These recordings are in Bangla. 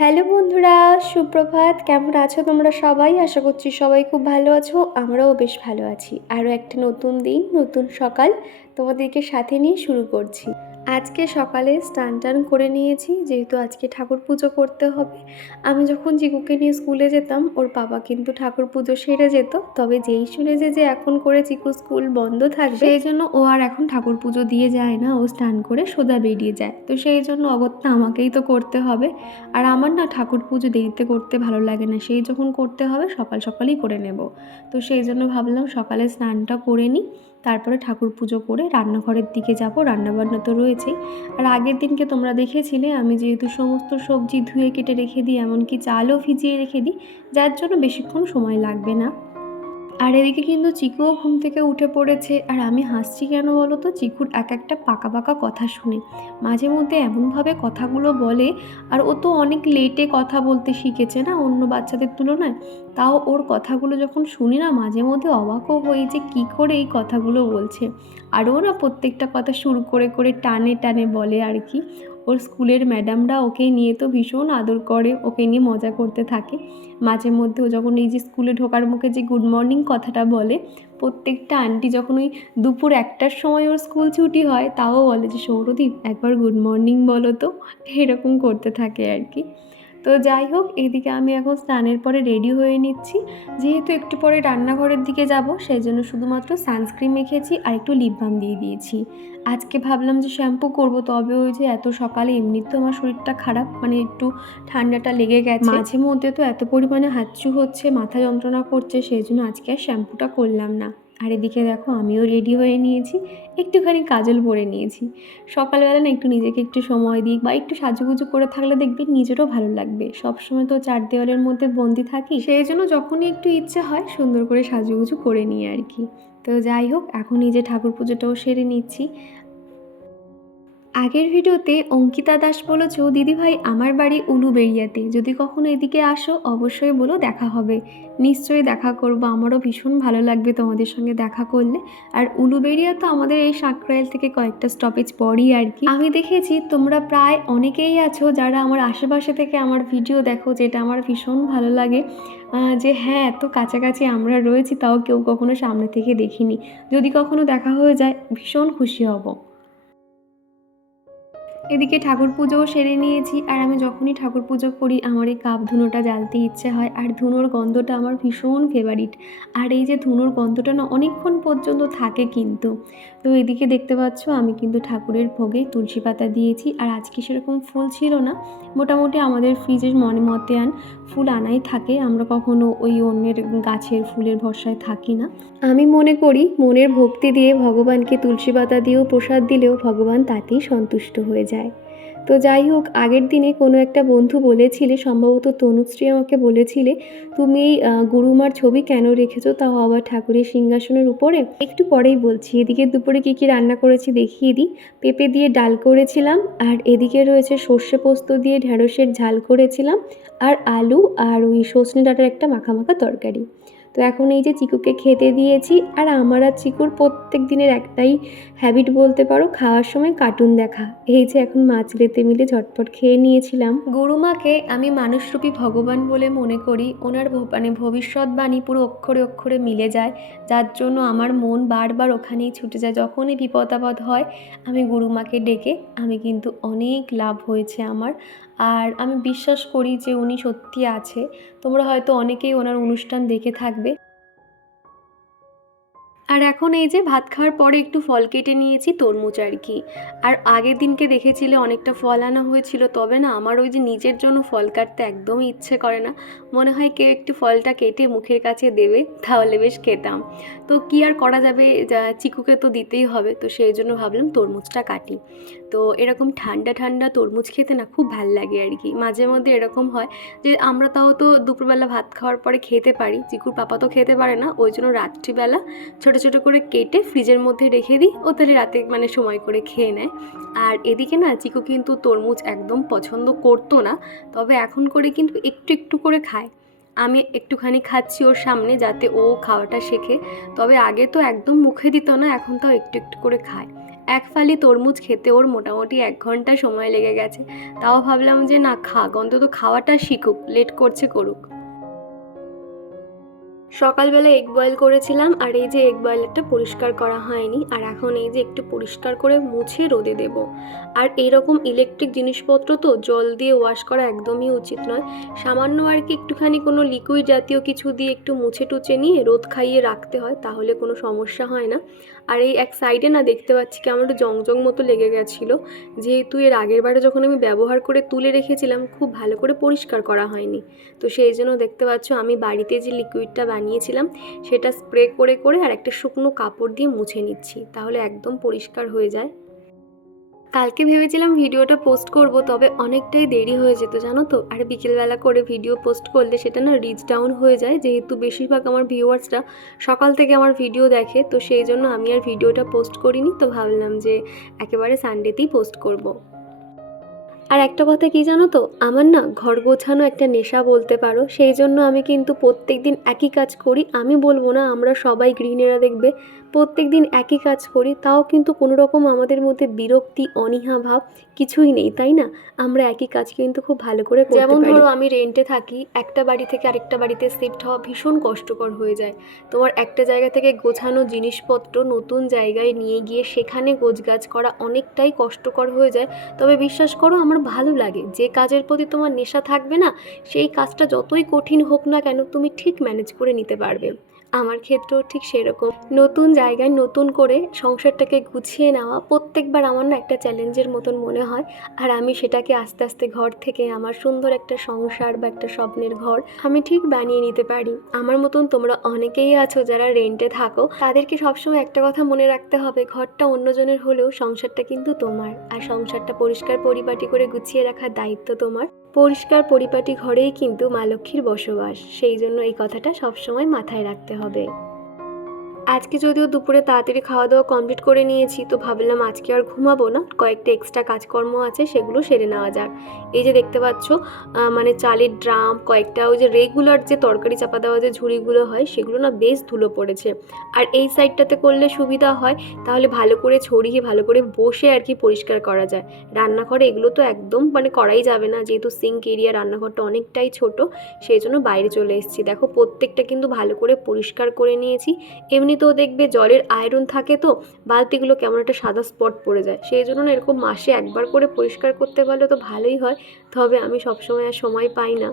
হ্যালো বন্ধুরা, সুপ্রভাত। কেমন আছো তোমরা সবাই? আশা করছি সবাই খুব ভালো আছো। আমরাও বেশ ভালো আছি। আরও একটা নতুন দিন, নতুন সকাল তোমাদেরকে সাথে নিয়ে শুরু করছি। আজকে সকালে স্নান করে নিয়েছি, যেহেতু আজকে ঠাকুর পুজো করতে হবে। আমি যখন জিকুকে নিয়ে স্কুলে যেতাম, ওর বাবা কিন্তু ঠাকুর পুজো সেরে যেত। তবে যেই শুনেছে যে এখন করে চিকু স্কুল বন্ধ থাকবে, সেই জন্য ও আর এখন ঠাকুর পুজো দিয়ে যায় না, ও স্নান করে সোজা বেরিয়ে যায়। তো সেই জন্য অগত্যা আমাকেই তো করতে হবে। আর আমার না ঠাকুর পুজো দেরিতে করতে ভালো লাগে না, সেই যখন করতে হবে সকাল সকালই করে নেব। তো সেই জন্য ভাবলাম সকালে স্নানটা করে নিই, তারপরে ঠাকুর পুজো করে রান্নাঘরের দিকে যাব। রান্নাবান্না তো রয়েছেই। আর আগের দিনকে তোমরা দেখেছিলে আমি যেহেতু সমস্ত সবজি ধুয়ে কেটে রেখে দিই, এমনকি চালও ভিজিয়ে রেখে দিই, যার জন্য বেশিক্ষণ সময় লাগবে না। আর এদিকে কিন্তু চিকুও ঘুম থেকে উঠে পড়েছে। আর আমি হাসছি কেন বলো তো? চিকুর এক একটা পাকা পাকা কথা শুনে মাঝে মধ্যে এমনভাবে কথাগুলো বলে। আর ও তো অনেক লেটে কথা বলতে শিখেছে না অন্য বাচ্চাদের তুলনায়। তাও ওর কথাগুলো যখন শুনি না, মাঝে মধ্যে অবাকও হই যে কী করে এই কথাগুলো বলছে। আর ও না প্রত্যেকটা কথা শুরু করে করে টানে টানে বলে আর কি। ওর স্কুলের ম্যাডামরা ওকে নিয়ে তো ভীষণ আদর করে, ওকে নিয়ে মজা করতে থাকে। মাঝে মধ্যে ও যখন এই যে স্কুলে ঢোকার মুখে যে গুড মর্নিং কথাটা বলে, প্রত্যেকটা আন্টি যখন ওই দুপুর 1টার সময় ওর স্কুল ছুটি হয়, তাও বলে যে সৌরদীপ একবার গুড মর্নিং বলো তো। এরকম করতে থাকে আর কি। তো যাই হোক, এইদিকে আমি এখন স্নানের পরে রেডি হয়ে নিচ্ছি। যেহেতু একটু পরে রান্নাঘরের দিকে যাব, সেই জন্য শুধুমাত্র সানস্ক্রিন মেখেছি আর একটু লিপ বাম দিয়ে দিয়েছি। আজকে ভাবলাম যে শ্যাম্পু করব, তবে ওই যে এত সকালে এমনিতেও আমার শরীরটা খারাপ, মানে একটু ঠান্ডাটা লেগে গেছে। মাঝে মধ্যে তো এত পরিমাণে হাঁচু হচ্ছে, মাথা যন্ত্রণা করছে, সেই জন্য আজকে আর শ্যাম্পুটা করলাম না। আর এদিকে দেখো আমিও রেডি হয়ে নিয়েছি, একটুখানি কাজল পরে নিয়েছি। সকালবেলা না একটু নিজেকে একটু সময় দিই, বা একটু সাজুগুজু করে থাকলে দেখবি নিজেরও ভালো লাগবে। সবসময় তো চার দেওয়ালের মধ্যে বন্দি থাকি, সেই জন্য যখনই একটু ইচ্ছে হয় সুন্দর করে সাজুগুজু করে নিই আর কি। তো যাই হোক, এখন এই যে ঠাকুর পুজোটাও সেরে নিচ্ছি। আগের ভিডিওতে অঙ্কিতা দাস বলেছো, দিদিভাই আমার বাড়ি উলুবেড়িয়াতে, যদি কখনো এদিকে আসো অবশ্যই বলো, দেখা হবে। নিশ্চয়ই দেখা করব, আমারও ভীষণ ভালো লাগবে তোমাদের সঙ্গে দেখা করলে। আর উলুবেড়িয়া তো আমাদের এই সাঁকরাইল থেকে কয়েকটা স্টপেজ পরই আর কি। আমি দেখেছি তোমরা প্রায় অনেকেই আছো যারা আমার আশেপাশে থেকে আমার ভিডিও দেখো, যেটা আমার ভীষণ ভালো লাগে। যে হ্যাঁ, এত কাছাকাছি আমরা রয়েছি, তাও কেউ কখনো সামনে থেকে দেখিনি। যদি কখনো দেখা হয়ে যায় ভীষণ খুশি হব। এদিকে ঠাকুর পুজোও সেরে নিয়েছি। আর আমি যখনই ঠাকুর পুজো করি আমার এই কাপ ধুনোটা জ্বালতে ইচ্ছে হয়। আর ধুনোর গন্ধটা আমার ভীষণ ফেভারিট। আর এই যে ধুনোর গন্ধটা না অনেকক্ষণ পর্যন্ত থাকে কিন্তু। তো এদিকে দেখতে পাচ্ছ আমি কিন্তু ঠাকুরের ভোগে তুলসী পাতা দিয়েছি। আর আজকে সেরকম ফুল ছিল না, মোটামুটি আমাদের ফ্রিজের মনে মতে ফুল আনাই থাকে, আমরা কখনো ওই অন্যের গাছের ফুলের ভরসায় থাকি না। আমি মনে করি মনের ভক্তি দিয়ে ভগবানকে তুলসী পাতা দিয়েও প্রসাদ দিলেও ভগবান তাতেই সন্তুষ্ট হয়ে যায়। তো যাই হোক, আগের দিনে কোনো একটা বন্ধু বলেছিলে, সম্ভবত তনুশ্রী আমাকে বলেছিলে, তুমি এই গুরুমার ছবি কেন রেখেছো, তাও আবার ঠাকুরের সিংহাসনের উপরে। একটু পরেই বলছি। এদিকে দুপুরে কী কী রান্না করেছি দেখিয়ে দিই। পেঁপে দিয়ে ডাল করেছিলাম, আর এদিকে রয়েছে সর্ষে পোস্ত দিয়ে ঢ্যাঁড়সের ঝাল করেছিলাম, আর আলু আর ওই সজনে ডাঁটার একটা মাখা মাখা তরকারি। তো এখন এই যে চিকুকে খেতে দিয়েছি। আর আমার আর চিকুর প্রত্যেক দিনের একটাই হ্যাবিট বলতে পারো, খাওয়ার সময় কার্টুন দেখা। এই যে এখন মাছ লেতে মিলে ঝটপট খেয়ে নিয়েছিলাম। গুরুমাকে আমি মানুষরূপী ভগবান বলে মনে করি। ওনার মানে ভবিষ্যৎবাণী পুরো অক্ষরে অক্ষরে মিলে যায়, যার জন্য আমার মন বারবার ওখানেই ছুটে যায়। যখনই বিপদ আপদ হয় আমি গুরুমাকে ডেকে, আমি কিন্তু অনেক লাভ হয়েছে আমার। আর আমি বিশ্বাস করি যে উনি সত্যি আছে। তোমরা হয়তো অনেকেই ওনার অনুষ্ঠান দেখে থাকবে। আর এখন এই যে ভাত খাওয়ার পরে একটু ফল কেটে নিয়েছি, তরমুজ আর কি। আর আগের দিনকে দেখেছিলে অনেকটা ফল আনা হয়েছিল, তবে না আমার ওই যে নিজের জন্য ফল কাটতে একদমই ইচ্ছে করে না। মনে হয় কেউ একটু ফলটা কেটে মুখের কাছে দেবে, তাহলে বেশ খেতাম। তো কি আর করা যাবে, চিকুকে তো দিতেই হবে, তো সেই জন্য ভাবলাম তরমুজটা কাটি। তো এরকম ঠান্ডা ঠান্ডা তরমুজ খেতে না খুব ভাল লাগে আর কি। মাঝে মধ্যে এরকম হয় যে আমরা তাও তো দুপুরবেলা ভাত খাওয়ার পরে খেতে পারি, চিকুর পাপা তো খেতে পারে না, ওই জন্য রাত্রিবেলা ছোটো ছোটো করে কেটে ফ্রিজের মধ্যে রেখে দিই, ও তাহলে রাতে মানে সময় করে খেয়ে নেয়। আর এদিকে না চিকু কিন্তু তরমুজ একদম পছন্দ করতো না, তবে এখন করে কিন্তু একটু একটু করে খায়। আমি একটুখানি খাচ্ছি ওর সামনে, যাতে ও খাওয়াটা শেখে। তবে আগে তো একদম মুখে দিত না, এখন তাও একটু একটু করে খায়। এক ফালি তরমুজ খেতে ওর মোটামুটি 1 ঘন্টা সময় লেগে গেছে। তাও ভাবলাম যে না খাক, অন্তত খাওয়াটা শিখুক, লেট করছে করুক। সকালবেলা এগ বয়েল করেছিলাম, আর এই যে এগ বয়েলারটা পরিষ্কার করা হয়নি, আর এখন এই যে একটু পরিষ্কার করে মুছে রোদে দেব। আর এইরকম ইলেকট্রিক জিনিসপত্র তো জল দিয়ে ওয়াশ করা একদমই উচিত নয়। সামান্য আর কি একটুখানি কোনো লিকুইড জাতীয় কিছু দিয়ে একটু মুছে টুচে নিয়ে রোদ খাইয়ে রাখতে হয়, তাহলে কোনো সমস্যা হয় না। আর এই এক সাইডে না দেখতে পাচ্ছি কেমন একটু জং মতো লেগে গেছিলো, যেহেতু এর আগের বারে যখন আমি ব্যবহার করে তুলে রেখেছিলাম খুব ভালো করে পরিষ্কার করা হয়নি। তো সেই জন্য দেখতে পাচ্ছ আমি বাড়িতে যে লিকুইডটা বানিয়েছিলাম সেটা স্প্রে করে করে আর একটা শুকনো কাপড় দিয়ে মুছে নিচ্ছি, তাহলে একদম পরিষ্কার হয়ে যায়। কালকে ভেবেছিলাম ভিডিওটা পোস্ট করব, তবে অনেকটাই দেরি হয়ে যেত জানো তো। আর বিকেলবেলা করে ভিডিও পোস্ট করলে সেটা না রিচ ডাউন হয়ে যায়, যেহেতু বেশিরভাগ আমার ভিউয়ার্সরা সকাল থেকে আমার ভিডিও দেখে, তো সেই জন্য আমি আর ভিডিওটা পোস্ট করিনি। তো ভাবলাম যে একেবারে সানডেতেই পোস্ট করব। আর একটা কথা কি জানো তো, আমার না ঘর গোছানো একটা নেশা বলতে পারো। সেই জন্য আমি কিন্তু প্রত্যেক দিন একই কাজ করি। আমি বলবো না, আমরা সবাই গৃহিণীরা দেখবে প্রত্যেক দিন একই কাজ করি, তাও কিন্তু কোনো রকম আমাদের মধ্যে বিরক্তি অনীহা ভাব কিছুই নেই, তাই না? আমরা একই কাজ কিন্তু খুব ভালো করে করতে পারি। যেমন ধরো আমি রেন্টে থাকি, একটা বাড়ি থেকে আরেকটা বাড়িতে শিফট হওয়া ভীষণ কষ্টকর হয়ে যায়। তোমার একটা জায়গা থেকে গোছানো জিনিসপত্র নতুন জায়গায় নিয়ে গিয়ে সেখানে গোছগাছ করা অনেকটাই কষ্টকর হয়ে যায়। তবে বিশ্বাস করো আমার ভালো লাগে। যে কাজের প্রতি তোমার নেশা থাকবে না, সেই কাজটা যতই কঠিন হোক না কেন তুমি ঠিক ম্যানেজ করে নিতে পারবে। আমার ক্ষেত্রেও ঠিক সেরকম। নতুন জায়গায় নতুন করে সংসারটাকে গুছিয়ে নেওয়া প্রত্যেকবার আমার না একটা চ্যালেঞ্জের মতন মনে হয়। আর আমি সেটাকে আস্তে আস্তে ঘর থেকে আমার সুন্দর একটা সংসার বা একটা স্বপ্নের ঘর আমি ঠিক বানিয়ে নিতে পারি। আমার মতন তোমরা অনেকেই আছো যারা রেন্টে থাকো, তাদেরকে সবসময় একটা কথা মনে রাখতে হবে, ঘরটা অন্যজনের হলেও সংসারটা কিন্তু তোমার। আর সংসারটা পরিষ্কার পরিপাটি করে গুছিয়ে রাখার দায়িত্ব তোমার। পরিষ্কার পরিপাটি ঘরেই কিন্তু মা লক্ষ্মীর বসবাস, সেই জন্য এই কথাটা সবসময় মাথায় রাখতে হবে। আজকে যদিও দুপুরে তাড়াতাড়ি খাওয়া দাওয়া কমপ্লিট করে নিয়েছি, তো ভাবলাম আজকে আর ঘুমাবো না, কয়েকটা এক্সট্রা কাজকর্ম আছে সেগুলো সেরে নেওয়া যাক। এই যে দেখতে পাচ্ছ মানে চালের ড্রাম কয়েকটা, ওই যে রেগুলার যে তরকারি চাপা দেওয়া যে ঝুড়িগুলো হয় সেগুলো না বেশ ধুলো পড়েছে। আর এই সাইডটাতে করলে সুবিধা হয়, তাহলে ভালো করে ছড়িয়ে ভালো করে বসে আর কি পরিষ্কার করা যায়। রান্নাঘরে এগুলো তো একদম মানে করাই যাবে না, যেহেতু সিঙ্ক এরিয়া, রান্নাঘরটা অনেকটাই ছোট, সেই জন্য বাইরে চলে এসেছি। দেখো প্রত্যেকটা কিন্তু ভালো করে পরিষ্কার করে নিয়েছি। এমনিতেও দেখবে জলের আয়রন থাকে, তো বালতিগুলো কেমন একটা সাদা স্পট পড়ে যায়। সেই জন্য না এরকম মাসে একবার করে পরিষ্কার করতে পারলে তো ভালোই হয়, তবে আমি সবসময় আর সময় পাই না।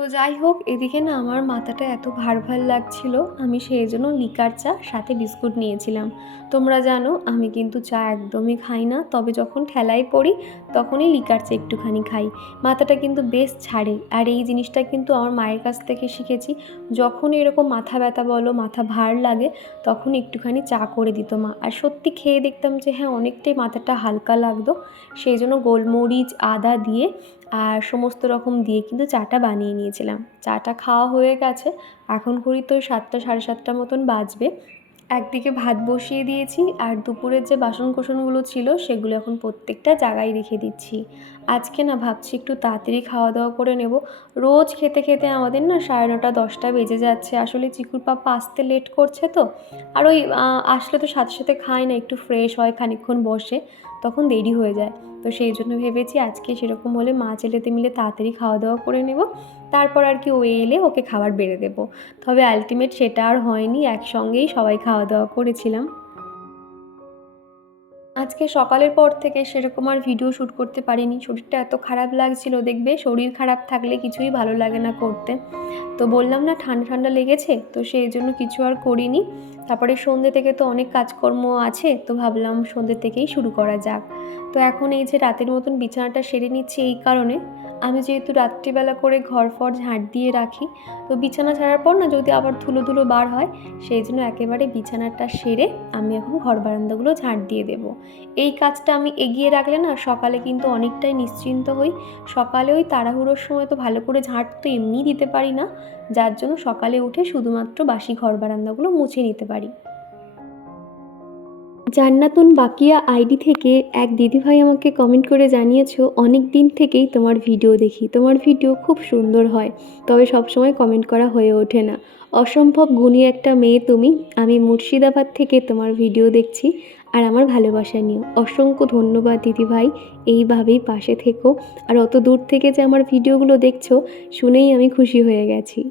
তো যাই হোক, এদিকে না আমার মাথাটা এত ভার লাগছিল, আমি সেই জন্য লিকার চা সাথে বিস্কুট নিয়েছিলাম। তোমরা জানো আমি কিন্তু চা একদমই খাই না, তবে যখন ঠেলায় পড়ি তখনই লিকার চা একটুখানি খাই। মাথাটা কিন্তু বেশ ছাড়ে। আর এই জিনিসটা কিন্তু আমার মায়ের কাছ থেকে শিখেছি। যখন এরকম মাথা ব্যথা বলো, মাথা ভার লাগে, তখন একটুখানি চা করে দিত মা। আর সত্যি খেয়ে দেখতাম যে হ্যাঁ অনেকটাই মাথাটা হালকা লাগতো। সেই জন্য গোলমরিচ আদা দিয়ে আর সমস্ত রকম দিয়ে কিন্তু চাটা বানিয়ে নিয়েছিলাম। চাটা খাওয়া হয়ে গেছে, এখন ঘড়ি তো 7টা সাড়ে 7টার মতন বাজবে। একদিকে ভাত বসিয়ে দিয়েছি, আর দুপুরের যে বাসন কোসনগুলো ছিল সেগুলো এখন প্রত্যেকটা জায়গায় রেখে দিচ্ছি। আজকে না ভাবছি একটু তাড়াতাড়ি খাওয়া দাওয়া করে নেব। রোজ খেতে খেতে আমাদের না 9:30 10টা বেজে যাচ্ছে। আসলে চিকুর পাপা আসতে লেট করছে তো, আর ওই আসলে তো সাথে সাথে খায় না, একটু ফ্রেশ হয়, খানিকক্ষণ বসে, তখন দেরি হয়ে যায়। তো সেই জন্য ভেবেছি আজকে সেরকম হলে মা ছেলেতে মিলে তাড়াতাড়ি খাওয়া দাওয়া করে নেব, তারপর আর কি ও এলে ওকে খাবার বেড়ে দেবো। তবে আলটিমেট সেটা আর হয়নি, একসঙ্গেই সবাই খাওয়া দাওয়া করেছিলাম। আজকে সকালের পর থেকে সেরকম আর ভিডিও শ্যুট করতে পারিনি, শরীরটা এত খারাপ লাগছিল। দেখবে শরীর খারাপ থাকলে কিছুই ভালো লাগে না করতে। তো বললাম না ঠান্ডা ঠান্ডা লেগেছে, তো সেই জন্য কিছু আর করিনি। তারপরে সন্ধ্যে থেকে তো অনেক কাজকর্ম আছে, তো ভাবলাম সন্ধ্যে থেকেই শুরু করা যাক। তো এখন এই যে রাতের মতন বিছানাটা সেরে নিচ্ছি, এই কারণে আমি যেহেতু রাত্রিবেলা করে ঘর ফর ঝাঁট দিয়ে রাখি, তো বিছানা ছাড়ার পর না যদি আবার ধুলো ধুলো বার হয়, সেই জন্য একেবারে বিছানাটা সেরে আমি এখন ঘর বারান্দাগুলো ঝাঁট দিয়ে দেবো। এই কাজটা আমি এগিয়ে রাখলে না সকালে কিন্তু অনেকটাই নিশ্চিন্ত হই। সকালে ওই তাড়াহুড়োর সময় তো ভালো করে ঝাঁট তো এমনিই দিতে পারি না, যার জন্য সকালে উঠে শুধুমাত্র বাসি ঘর বারান্দাগুলো মুছে নিতে পারি। জান্নাতুন বাকিয়া আইডি থেকে এক দিদিভাই আমাকে কমেন্ট করে জানিয়েছো, অনেক দিন থেকেই তোমার ভিডিও দেখি, তোমার ভিডিও খুব সুন্দর হয়, তবে সবসময় কমেন্ট করা হয়ে ওঠে না। অসম্ভব গুণী একটা মেয়ে তুমি। আমি মুর্শিদাবাদ থেকে তোমার ভিডিও দেখছি আর আমার ভালোবাসা নিও। অসংখ্য ধন্যবাদ দিদিভাই, এইভাবেই পাশে থেকো। আর অত দূর থেকে যে আমার ভিডিওগুলো দেখছো শুনেই আমি খুশি হয়ে গেছি।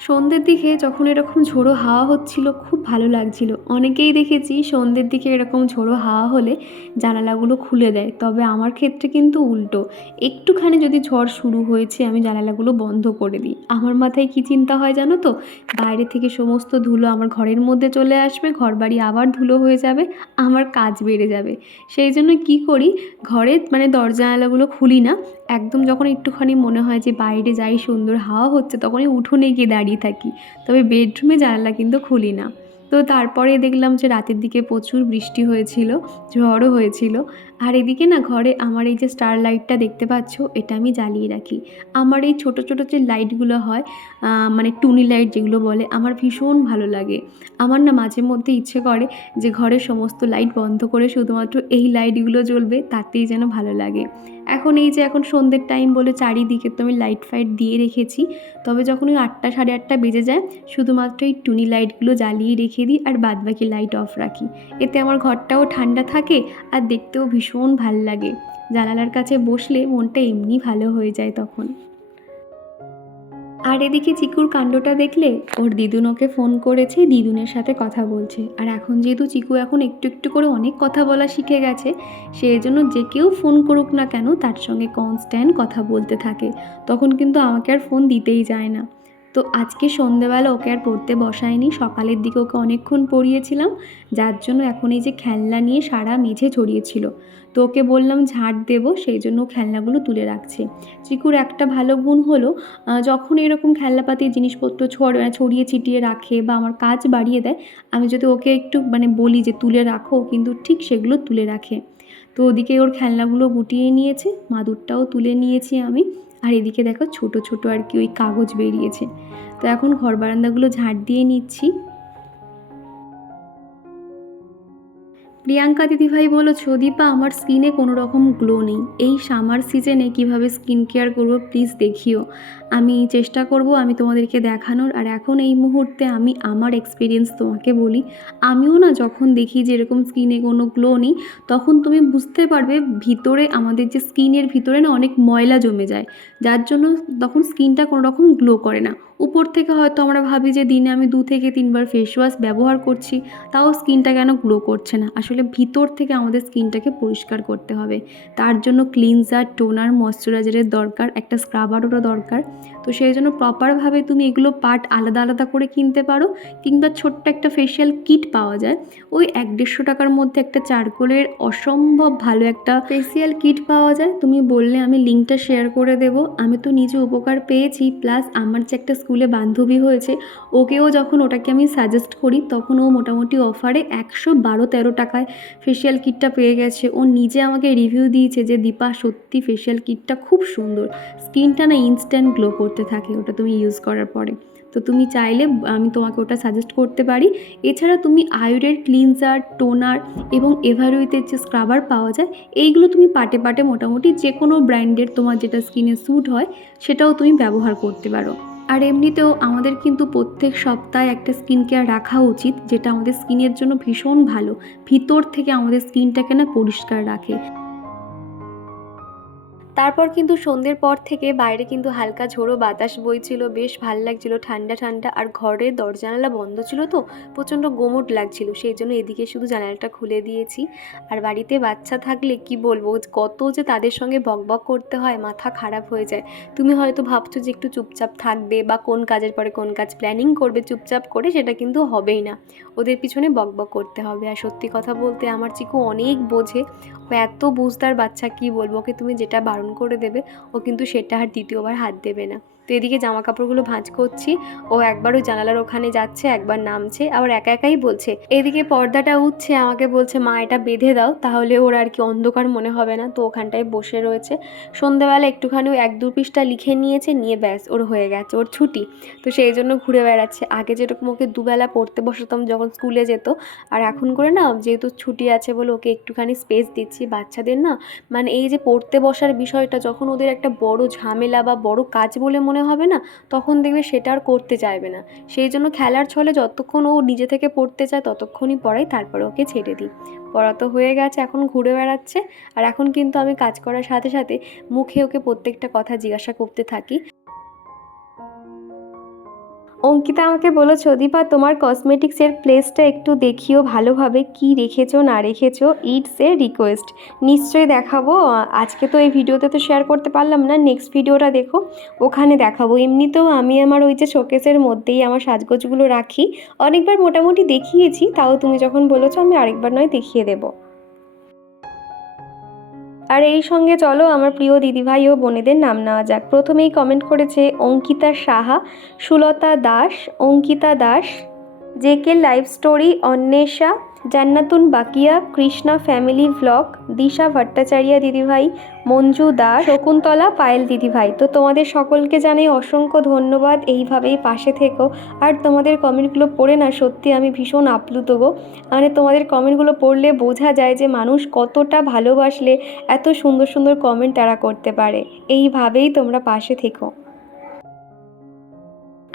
সন্ধ্যের দিকে যখন এরকম ঝোড়ো হাওয়া হচ্ছিল খুব ভালো লাগছিল। অনেকেই দেখেছি সন্ধ্যের দিকে এরকম ঝোড়ো হাওয়া হলে জানালাগুলো খুলে দেয়, তবে আমার ক্ষেত্রে কিন্তু উল্টো। একটুখানি যদি ঝড় শুরু হয়েছে আমি জানালাগুলো বন্ধ করে দিই। আমার মাথায় কী চিন্তা হয় জানো তো, বাইরে থেকে সমস্ত ধুলো আমার ঘরের মধ্যে চলে আসবে, ঘরবাড়ি আবার ধুলো হয়ে যাবে, আমার কাজ বেড়ে যাবে। সেই জন্য কী করি, ঘরে মানে দরজা জানালাগুলো খুলি না। একদম যখন একটুখানি মনে হয় যে বাইরে যাই সুন্দর হাওয়া হচ্ছে তখনই উঠোনে গিয়ে দাঁড়িয়ে থাকি, তবে বেডরুমে জানালা কিন্তু খুলি না। তো তারপরে দেখলাম যে রাতের দিকে প্রচুর বৃষ্টি হয়েছিল, ঝড়ও হয়েছিল। আর এদিকে না ঘরে আমার এই যে স্টার লাইটটা দেখতে পাচ্ছ, এটা আমি জ্বালিয়ে রাখি। আমার এই ছোট ছোট যে লাইটগুলো হয়, মানে টুনি লাইট যেগুলো বলে, আমার ভীষণ ভালো লাগে। আমার না মাঝে মধ্যে ইচ্ছে করে যে ঘরের সমস্ত লাইট বন্ধ করে শুধুমাত্র এই লাইটগুলো জ্বলবে, তাতেই যেন ভালো লাগে। এখন সন্ধ্যের টাইম বলে চারিদিকে তো আমি লাইট ফাইট দিয়ে রেখেছি, তবে যখন ওই 8টা সাড়ে 8টা বেজে যায় শুধুমাত্র এই টুনি লাইটগুলো জ্বালিয়ে রেখে দিই আর বাদবাকি লাইট অফ রাখি। এতে আমার ঘরটাও ঠান্ডা থাকে আর দেখতেও ভীষণ ভাল লাগে। জানালার কাছে বসলে মনটা এমনি ভালো হয়ে যায় তখন। আর এদিকে চিকুর কাণ্ডটা দেখলে, ওর দিদুন ওকে ফোন করেছে, দিদুনের সাথে কথা বলছে। আর এখন যেহেতু চিকু এখন একটু একটু করে অনেক কথা বলা শিখে গেছে, সেই জন্য যে কেউ ফোন করুক না কেন তার সঙ্গে কনস্ট্যান্ট কথা বলতে থাকে, তখন কিন্তু আমাকে আর ফোন দিতেই যায় না। তো আজকে সন্ধেবেলা ওকে আর পড়তে বসায়নি, সকালের দিকে ওকে অনেকক্ষণ পড়িয়েছিলাম, যার জন্য এখন এই যে খেলনা নিয়ে সারা মেঝে ছড়িয়েছিল। তো ওকে বললাম ঝাড় দেবো, সেই জন্য খেলনাগুলো তুলে রাখছে। চিকুর একটা ভালো গুণ হলো, যখন এরকম খেলনাপাতির জিনিসপত্র ছড়িয়ে ছিটিয়ে রাখে বা আমার কাজ বাড়িয়ে দেয়, আমি যদি ওকে একটু মানে বলি যে তুলে রাখো, কিন্তু ঠিক সেগুলো তুলে রাখে। তো ওদিকে ওর খেলনাগুলো গুটিয়ে নিয়েছে, মাদুরটাও তুলে নিয়েছি আমি। আর এদিকে দেখো ছোট ছোট আর কি ওই কাগজ বেরিয়েছে। তো এখন ঘর বারান্দাগুলো ঝাড় দিয়ে নিচ্ছি। প্রিয়াঙ্কা দিদিভাই বলেছো, দীপা আমার স্কিনে কোনো রকম গ্লো নেই, এই সামার সিজনে কিভাবে স্কিন কেয়ার করবো প্লিজ দেখিও। আমি চেষ্টা করব আমি তোমাদেরকে দেখানোর। আর এখন এই মুহূর্তে আমি আমার এক্সপিরিয়েন্স তোমাকে বলি। আমিও না যখন দেখি যে এরকম স্কিনে কোনো গ্লো নেই, তখন তুমি বুঝতে পারবে ভিতরে আমাদের যে স্কিনের ভিতরে না অনেক ময়লা জমে যায়, যার জন্য তখন স্কিনটা কোনো রকম গ্লো করে না। উপর থেকে হয়তো আমরা ভাবি যে দিনে আমি 2 থেকে 3 বার ফেস ওয়াশ ব্যবহার করছি, তাও স্কিনটা কেন গ্লো করছে না। আসলে ভিতর থেকে আমাদের স্কিনটাকে পরিষ্কার করতে হবে, তার জন্য ক্লিনজার, টোনার, ময়শ্চারাইজারের দরকার, একটা স্ক্রাবারও দরকার। তো সেই জন্য প্রপারভাবে তুমি এগুলো পার্ট আলাদা আলাদা করে কিনতে পারো, কিংবা ছোট্ট একটা ফেশিয়াল কিট পাওয়া যায়, ওই 1-150 টাকার মধ্যে একটা চারকোলের অসম্ভব ভালো একটা ফেসিয়াল কিট পাওয়া যায়। তুমি বললে আমি লিঙ্কটা শেয়ার করে দেবো। আমি তো নিজে উপকার পেয়েছি, প্লাস আমার যে একটা স্কুলে বান্ধবী হয়েছে, ওকেও যখন ওটাকে আমি সাজেস্ট করি তখন ও মোটামুটি অফারে 112-13 টাকায় ফেশিয়াল কিটটা পেয়ে গেছে। ও নিজে আমাকে রিভিউ দিয়েছে যে দীপা সত্যি ফেশিয়াল কিটটা খুব সুন্দর, স্কিনটা না ইনস্ট্যান্ট গ্লো করতে থাকে ওটা তুমি ইউজ করার পরে। তো তুমি চাইলে আমি তোমাকে ওটা সাজেস্ট করতে পারি। এছাড়া তুমি আয়ুরের ক্লিনজার, টোনার এবং এভারুইথের যে স্ক্রাবার পাওয়া যায়, এইগুলো তুমি পাটে পাটে মোটামুটি যে কোনো ব্র্যান্ডের তোমার যেটা স্কিনে স্যুট হয় সেটাও তুমি ব্যবহার করতে পারো। আর এমনিতেও আমাদের কিন্তু প্রত্যেক সপ্তাহে একটা স্কিন কেয়ার রাখা উচিত, যেটা আমাদের স্কিনের জন্য ভীষণ ভালো, ভিতর থেকে আমাদের স্কিনটাকে না পরিষ্কার রাখে। তারপর কিন্তু সন্ধ্যের পর থেকে বাইরে কিন্তু হালকা ঝোড়ো বাতাস বইছিল, বেশ ভাল লাগছিল, ঠান্ডা ঠান্ডা। আর ঘরের দরজা জানালা বন্ধ ছিল তো প্রচণ্ড গুমোট লাগছিল, সেই জন্য এদিকে শুধু জানালাটা খুলে দিয়েছি। আর বাড়িতে বাচ্চা থাকলে কি বলবো, কত যে তাদের সঙ্গে বকবক করতে হয়, মাথা খারাপ হয়ে যায়। তুমি হয়তো ভাবছো যে একটু চুপচাপ থাকবে বা কোন কাজের পরে কোন কাজ প্ল্যানিং করবে চুপচাপ করে, সেটা কিন্তু হবেই না, ওদের পিছনে বকবক করতে হবে। আর সত্যি কথা বলতে আমার চিকু অনেক বোঝে, ও এত বুঝদার বাচ্চা, কি বলবো, ওকে তুমি যেটা বারণ করে দেবে ও কিন্তু সেটা আর দ্বিতীয়বার হাত দেবে না। তো এদিকে জামা কাপড়গুলো ভাঁজ করছি। ও একবার ওই জানালার ওখানে যাচ্ছে, একবার নামছে, আবার একা একাই বলছে। এদিকে পর্দাটা উঠছে, আমাকে বলছে মা এটা বেঁধে দাও, তাহলে ওর আর কি অন্ধকার মনে হবে না। তো ওখানটায় বসে রয়েছে। সন্ধ্যাবেলা একটুখানি 1-2 পৃষ্ঠা লিখে নিয়েছে, নিয়ে ব্যাস ওর হয়ে গেছে, ওর ছুটি। তো সেই জন্য ঘুরে বেড়াচ্ছে। আগে যেরকম ওকে দুবেলা পড়তে বসাতাম যখন স্কুলে যেত, আর এখন করে না যেহেতু ছুটি আছে বলে ওকে একটুখানি স্পেস দিচ্ছি। বাচ্চাদের না মানে এই যে পড়তে বসার বিষয়টা যখন ওদের একটা বড় ঝামেলা বা বড় কাজ বলে মনে হবে না, তখন দেখবে সেটা আর করতে চাইবে না। সেই জন্য খেলার ছলে যতক্ষণ ও নিজে থেকে পড়তে চায় ততক্ষণই পড়াই, তারপরে ওকে ছেড়ে দিই। পড়া তো হয়ে গেছে, এখন ঘুরে বেড়াচ্ছে। আর এখন কিন্তু আমি কাজ করার সাথে সাথে মুখে ওকে প্রত্যেকটা কথা জিজ্ঞাসা করতে থাকি। অঙ্কিতা আমাকে বলেছো, দীপা তোমার কসমেটিক্সের প্লেসটা একটু দেখিও ভালোভাবে, কি রেখেছো না রেখেছো, ইটস এ রিকোয়েস্ট। নিশ্চয়ই দেখাবো। আজকে তো এই ভিডিওতে তো শেয়ার করতে পারলাম না, নেক্সট ভিডিওটা দেখো, ওখানে দেখাবো। এমনিতেও আমি আমার ওই যে শোকেসের মধ্যেই আমার সাজগোজগুলো রাখি, অনেকবার মোটামুটি দেখিয়েছি, তাও তুমি যখন বলেছো আমি আরেকবার নয় দেখিয়ে দেবো। আর এই সঙ্গে চলো আমার প্রিয় দিদিভাই ও বোনেদের নাম নেওয়া যাক। প্রথমেই কমেন্ট করেছে Ankita Saha, Sulata Das, Ankita Das, JK life story, Anwesha, Jannatun Bakiya, Krishna family vlog, Disha Bhattacharya দিদিভাই, মঞ্জু দাস, শকুন্তলা পায়েল দিদিভাই। তো তোমাদের সকলকে জানাই অসংখ্য ধন্যবাদ, এইভাবেই পাশে থেকো। আর তোমাদের কমেন্টগুলো পড়ে না সত্যি আমি ভীষণ আপ্লুত গো। মানে তোমাদের কমেন্টগুলো পড়লে বোঝা যায় যে মানুষ কতটা ভালোবাসলে এত সুন্দর সুন্দর কমেন্ট তারা করতে পারে। এইভাবেই তোমরা পাশে থেকো।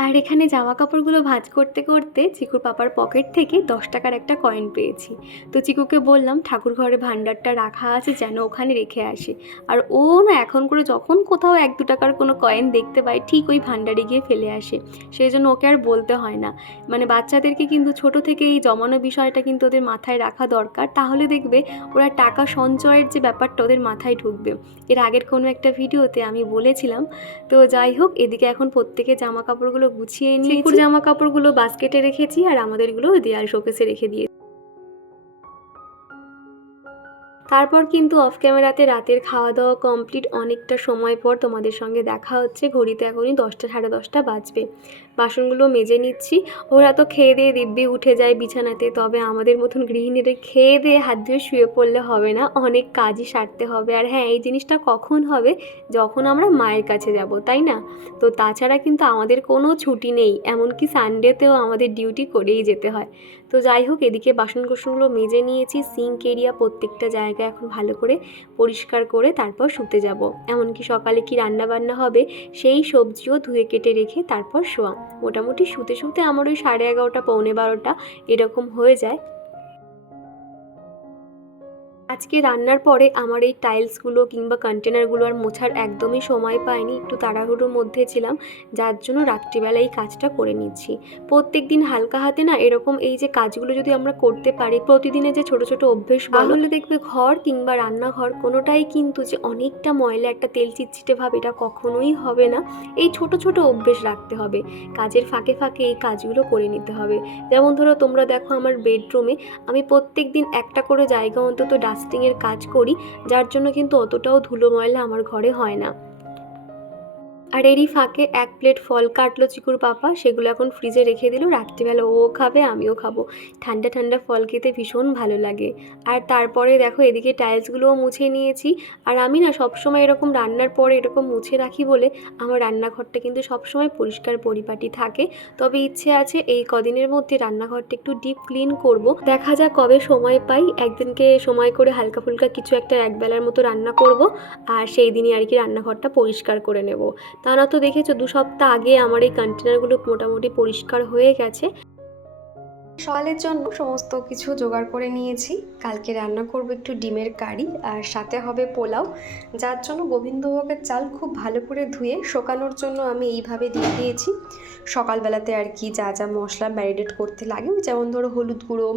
আর এখানে জামা কাপড়গুলো ভাঁজ করতে করতে চিকুর পাপার পকেট থেকে 10 টাকার একটা কয়েন পেয়েছি। তো চিকুকে বললাম ঠাকুর ঘরে ভাণ্ডারটা রাখা আছে যেন ওখানে রেখে আসে। আর ও না এখন করে যখন কোথাও 1-2 টাকার কোনো কয়েন দেখতে পায় ঠিক ওই ভাণ্ডারে গিয়ে ফেলে আসে। সেই জন্য ওকে আর বলতে হয় না। মানে বাচ্চাদেরকে কিন্তু ছোট থেকে এই জমানো বিষয়টা কিন্তু ওদের মাথায় রাখা দরকার, তাহলে দেখবে ওরা টাকা সঞ্চয়ের যে ব্যাপারটা ওদের মাথায় ঢুকবে। এর আগের কোনো একটা ভিডিওতে আমি বলেছিলাম। তো যাই হোক, এদিকে এখন প্রত্যেকে জামা কাপড়গুলো গুছিয়ে নিয়ে চিকুর জামা কাপড়গুলো বাস্কেটে রেখেছি, আর আমাদেরগুলো দেয়াল শোকেসে রেখে দিয়েছি। তারপর কিন্তু অফ ক্যামেরাতে রাতের খাওয়া দাওয়া কমপ্লিট। অনেকটা সময় পর তোমাদের সঙ্গে দেখা হচ্ছে। ঘড়িতে এখনই 10টা 10:30 বাজবে। বাসনগুলো মেজে নিচ্ছি। ওরা তো খেয়ে দিয়ে দিব্যি উঠে যায় বিছানাতে, তবে আমাদের মতন গৃহিণীদের খেয়ে দিয়ে হাত ধুয়ে শুয়ে পড়লে হবে না, অনেক কাজই সারতে হবে। আর হ্যাঁ, এই জিনিসটা কখন হবে, যখন আমরা মায়ের কাছে যাব, তাই না? তো তাছাড়া কিন্তু আমাদের কোনো ছুটি নেই, এমনকি সানডেতেও আমাদের ডিউটি করেই যেতে হয়। তো যাই হোক, এদিকে বাসন কোসনগুলো মেজে নিয়েছি। সিঙ্ক এরিয়া প্রত্যেকটা জায়গা এখন ভালো করে পরিষ্কার করে তারপর শুতে যাব। এমনকি সকালে কি রান্না বান্না হবে সেই সবজিও ধুয়ে কেটে রেখে তারপর শোয়া। মোটামুটি শুতে শুতে আমার ওই 11:30 পৌনে 12টা এরকম হয়ে যায়। আজকে রান্নার পরে আমার এই টাইলসগুলো কিংবা কন্টেনারগুলো আর মোছার একদমই সময় পাইনি, একটু তাড়াহুড়োর মধ্যে ছিলাম, যার জন্য রাত্রিবেলা এই কাজটা করে নিচ্ছি। প্রত্যেক দিন হালকা হাতে না এরকম এই যে কাজগুলো যদি আমরা করতে পারি প্রতিদিনে, যে ছোট ছোট অভ্যেস, তাহলে দেখবে ঘর কিংবা রান্নাঘর কোনোটাই কিন্তু যে অনেকটা ময়লা একটা তেল চিটচিটে ভাব এটা কখনোই হবে না। এই ছোট ছোট অভ্যেস রাখতে হবে, কাজের ফাঁকে ফাঁকে এই কাজগুলো করে নিতে হবে। যেমন ধরো তোমরা দেখো আমার বেডরুমে আমি প্রত্যেক দিন একটা করে জায়গা অন্তত ডাস্টিংয়ের কাজ করি, যার জন্য কিন্তু অতটাও ধুলো ময়লা আমার ঘরে হয় না। আর এরই ফাঁকে 1 প্লেট ফল কাটলো চিকুর পাপা, সেগুলো এখন ফ্রিজে রেখে দিল। রাত্রিবেলা ও খাবে, আমিও খাবো। ঠান্ডা ঠান্ডা ফল খেতে ভীষণ ভালো লাগে। আর তারপরে দেখো এদিকে টাইলসগুলোও মুছে নিয়েছি। আর আমি না সবসময় এরকম রান্নার পরে এরকম মুছে রাখি বলে আমার রান্নাঘরটা কিন্তু সবসময় পরিষ্কার পরিপাটি থাকে। তবে ইচ্ছে আছে এই কদিনের মধ্যে রান্নাঘরটা একটু ডিপ ক্লিন করব। দেখা যাক কবে সময় পাই, একদিনকে সময় করে হালকা ফুলকা কিছু একটা একবেলার মতো রান্না করব, আর সেই দিনই আর কি রান্নাঘরটা পরিষ্কার করে নেব। তা না তো দেখেছো 2 সপ্তাহ আগে আমার এই কন্টেনারগুলো মোটামুটি পরিষ্কার হয়ে গেছে। সকালের জন্য সমস্ত কিছু জোগাড় করে নিয়েছি। কালকে রান্না করব একটু ডিমের কারি, আর সাথে হবে পোলাও, যার জন্য গোবিন্দভোগের চাল খুব ভালো করে ধুয়ে শোকানোর জন্য আমি এইভাবে দিয়ে দিয়েছি। সকালবেলাতে আর কি যা যা মশলা ম্যারিনেট করতে লাগে, যেমন ধরো হলুদ গুঁড়ো,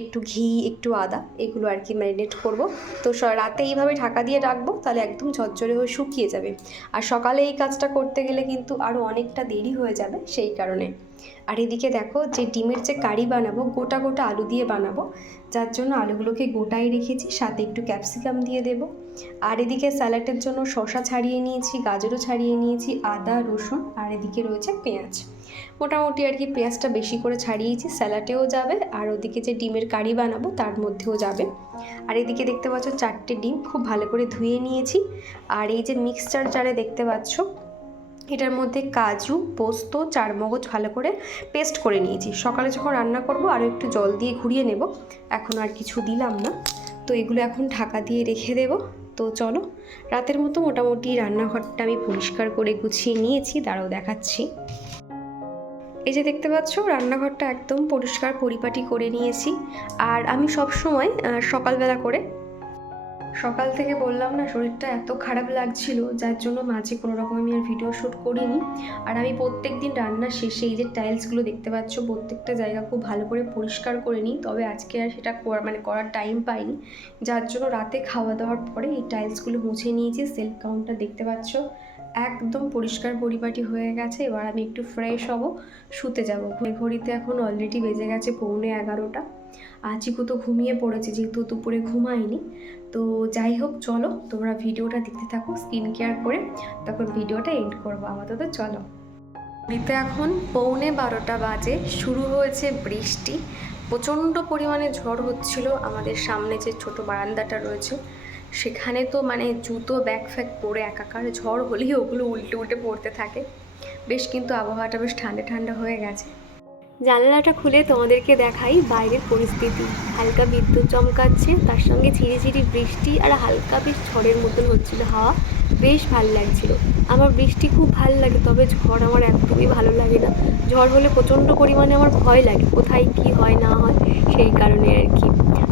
একটু ঘি, একটু আদা, এগুলো আর কি ম্যারিনেট করব। তো রাতে এইভাবে ঢাকা দিয়ে রাখবো, তাহলে একদম ঝরঝরে হয়ে শুকিয়ে যাবে। আর সকালে এই কাজটা করতে গেলে কিন্তু আরও অনেকটা দেরি হয়ে যাবে, সেই কারণে। আর এদিকে দেখো যে ডিমের যে কারি বানাবো গোটা গোটা আলু দিয়ে বানাবো, যার জন্য আলুগুলোকে গোটাই রেখেছি, সাথে একটু ক্যাপসিকাম দিয়ে দেবো। আর এদিকে স্যালাডের জন্য শসা ছাড়িয়ে নিয়েছি, গাজরও ছাড়িয়ে নিয়েছি, আদা রসুন, আর এদিকে রয়েছে পেঁয়াজ। মোটামুটি আর কি পেঁয়াজটা বেশি করে ছাড়িয়েছি, স্যালাডেও যাবে আর ওদিকে যে ডিমের কারি বানাবো তার মধ্যেও যাবে। আর এদিকে দেখতে পাচ্ছ 4টে ডিম খুব ভালো করে ধুয়ে নিয়েছি। আর এই যে মিক্সচার জারে দেখতে পাচ্ছ, এটার মধ্যে কাজু, পোস্ত, চারমগজ ভালো করে পেস্ট করে নিয়েছি। সকালে যখন রান্না করব আরও একটু জল দিয়ে ঘুরিয়ে নেব, এখন আর কিছু দিলাম না। তো এগুলো এখন ঢাকা দিয়ে রেখে দেব। তো চলো, রাতের মতো মোটামুটি রান্নাঘরটা আমি পরিষ্কার করে গুছিয়ে নিয়েছি, দাঁড়াও দেখাচ্ছি। এই যে দেখতে পাচ্ছ রান্নাঘরটা একদম পরিষ্কার পরিপাটি করে নিয়েছি। আর আমি সব সময় সকালবেলা করে, সকাল থেকে বললাম না শরীরটা এত খারাপ লাগছিল, যার জন্য মাঝে কোনো রকম আমি আর ভিডিও শ্যুট করিনি। আর আমি প্রত্যেক দিন রান্নার শেষে এই যে টাইলসগুলো দেখতে পাচ্ছ প্রত্যেকটা জায়গা খুব ভালো করে পরিষ্কার করে নিই, তবে আজকে আর সেটা করার টাইম পাইনি, যার জন্য রাতে খাওয়া দাওয়ার পরে এই টাইলসগুলো মুছে নিয়েছি। সেলফ কাউন্টার দেখতে পাচ্ছ একদম পরিষ্কার পরিপাটি হয়ে গেছে। এবার আমি একটু ফ্রেশ হব, শুতে যাব। ঘড়িতে এখন অলরেডি বেজে গেছে 11:15। চিকু তো ঘুমিয়ে পড়েছে, যেহেতু দুপুরে ঘুমায়নি। তো যাই হোক, চলো তোমরা ভিডিওটা দেখতে থাকো স্কিন কেয়ার করে, তখন ভিডিওটা এন্ড করবো। আপাতত চলো। ঘড়িতে এখন 11:15 বাজে, শুরু হয়েছে বৃষ্টি। প্রচণ্ড পরিমাণে ঝড় হচ্ছিল। আমাদের সামনে যে ছোট বারান্দাটা রয়েছে সেখানে তো মানে জুতো ব্যাগ ফ্যাগ পরে একাকার, ঝড় হলেই ওগুলো উল্টে উল্টে পড়তে থাকে। বেশ কিন্তু আবহাওয়াটা বেশ ঠান্ডা ঠান্ডা হয়ে গেছে। জানালাটা খুলে তোমাদেরকে দেখাই বাইরের পরিস্থিতি। হালকা বিদ্যুৎ চমকাচ্ছে, তার সঙ্গে ঝিরিঝিরি বৃষ্টি, আর হালকা বেশ ঝড়ের মতন হচ্ছিল হাওয়া, বেশ ভালো লাগছিল। আমার বৃষ্টি খুব ভালো লাগে, তবে ঝড় আমার একদমই ভালো লাগে না। ঝড় হলে প্রচণ্ড পরিমাণে আমার ভয় লাগে, কোথায় কি হয় না হয় সেই কারণে আর কি।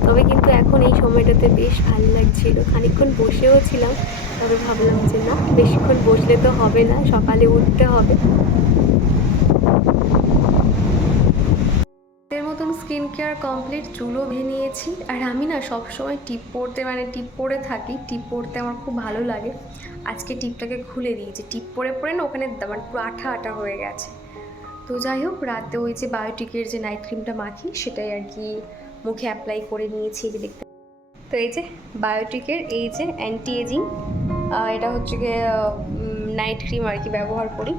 তবে কিন্তু এখন এই সময়টাতে বেশ ভালো লাগছিল, খানিকক্ষণ বসেও ছিলাম, তবে ভাবলাম যে না, বেশিক্ষণ বসলে তো হবে না, সকালে উঠতে হবে। মতন স্কিন কেয়ার কমপ্লিট, চুলও বেঁধে নিয়েছি। আর আমি না সবসময় টিপ পরে থাকি, টিপ পরতে আমার খুব ভালো লাগে। আজকে টিপটাকে খুলে দিয়েছি, টিপ পরে না ওখানে মানে পুরো আঠা আঠা হয়ে গেছে। তো যাই হোক, রাতে ওই যে বায়োটিকের যে নাইট ক্রিমটা মাখি সেটাই আর কি মুখে অ্যাপ্লাই করে নিয়েছি, এই যে দেখতে। তো এই যে বায়োটিকের এই যে অ্যান্টি এজিং, এটা হচ্ছে গিয়ে নাইট ক্রিম আর কি ব্যবহার করি।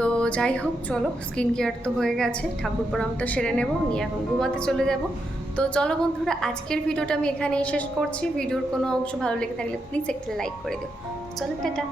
তো যাই হোক, চলো স্কিন কেয়ার তো হয়ে গেছে, ঠাকুর প্রণামটা সেরে নেব, নিয়ে এখন ঘুমাতে চলে যাব। তো চলো বন্ধুরা, আজকের ভিডিওটা আমি এখানেই শেষ করছি। ভিডিওর কোনো অংশ ভালো লেগে থাকলে প্লিজ একটা লাইক করে দিও। চলো টাটা।